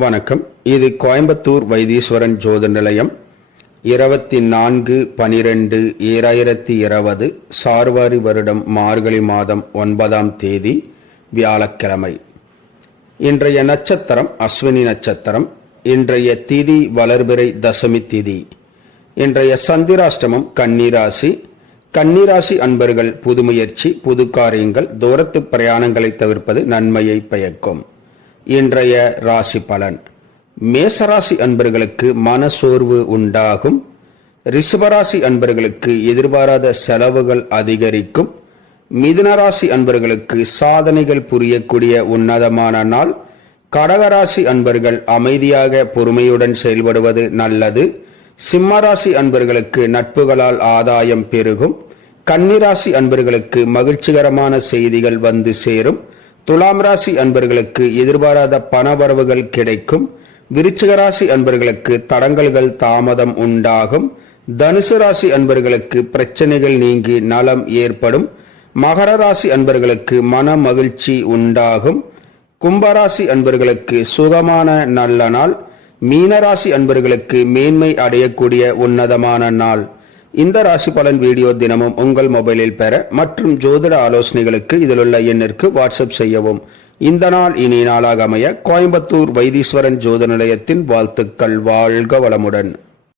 வணக்கம். இது கோயம்புத்தூர் வைத்தீஸ்வரன் ஜோதிட நிலையம். 24/12/2020 சார்வாரி வருடம் மார்கழி மாதம் 9ஆம் தேதி வியாழக்கிழமை. இன்றைய நட்சத்திரம் அஸ்வினி நட்சத்திரம். இன்றைய திதி வளர்பிறை தசமி திதி. இன்றைய சந்திராஷ்டமம் கன்னிராசி. கன்னிராசி அன்பர்கள் புது முயற்சி, புது காரியங்கள், தூரத்து பிரயாணங்களை தவிர்ப்பது நன்மையை பயக்கும். இன்றைய ராசி பலன். மேசராசி அன்பர்களுக்கு மனசோர்வு உண்டாகும். ரிஷபராசி அன்பர்களுக்கு எதிர்பாராத செலவுகள் அதிகரிக்கும். மிதுனராசி அன்பர்களுக்கு சாதனைகள் புரியக்கூடிய உன்னதமான நாள். கடகராசி அன்பர்கள் அமைதியாக பொறுமையுடன் செயல்படுவது நல்லது. சிம்மராசி அன்பர்களுக்கு நட்புகளால் ஆதாயம் பெருகும். கன்னிராசி அன்பர்களுக்கு மகிழ்ச்சிகரமான செய்திகள் வந்து சேரும். துலாம் ராசி அன்பர்களுக்கு எதிர்பாராத பணவரவுகள் கிடைக்கும். விருச்சிக ராசி அன்பர்களுக்கு தடங்கல்கள் தாமதம் உண்டாகும். தனுசு ராசி அன்பர்களுக்கு பிரச்சனைகள் நீங்கி நலம் ஏற்படும். மகர ராசி அன்பர்களுக்கு மன மகிழ்ச்சி உண்டாகும். கும்பராசி அன்பர்களுக்கு சுகமான நல்ல நாள். மீனராசி அன்பர்களுக்கு மேன்மை அடையக்கூடிய உன்னதமான நாள். இந்த ராசி பலன் வீடியோ தினமும் உங்கள் மொபைலில் பெற மற்றும் ஜோதிட ஆலோசனைகளுக்கு இதில் உள்ள எண்ணிற்கு வாட்ஸ்அப் செய்யவும். இந்த நாள் இனி நாளாக அமைய கோயம்புத்தூர் வைத்தீஸ்வரன் ஜோதிட நிலையத்தின் வாழ்த்துக்கள். வாழ்க வளமுடன்.